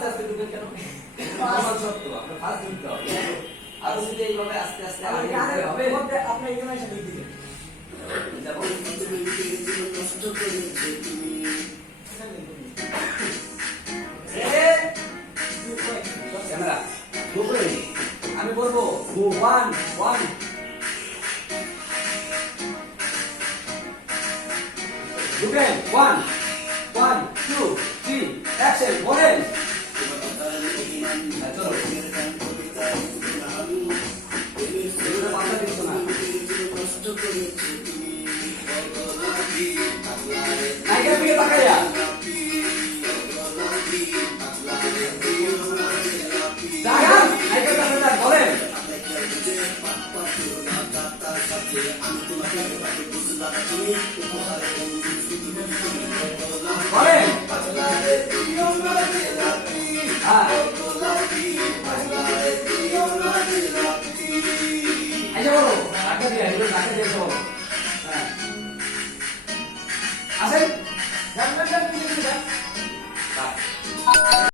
আস্তে আস্তে ঢুকেন কেন? আমার সত্য আপনার ফার্স্ট ঢুকতে হবে আরও যদি এইভাবে আস্তে আস্তে হবে। আপনি এখানে এসে লিখে দিবেন যেমন ক্যামেরা ঢুকলে আমি বলব ওয়ান ওয়ান। ঢুকেন one one two three action চলো এগুলো মাথা দিচ্ছ না যান নায়িকার কাছে যান বলেন 안정으로 낙하대에서 낙하대에서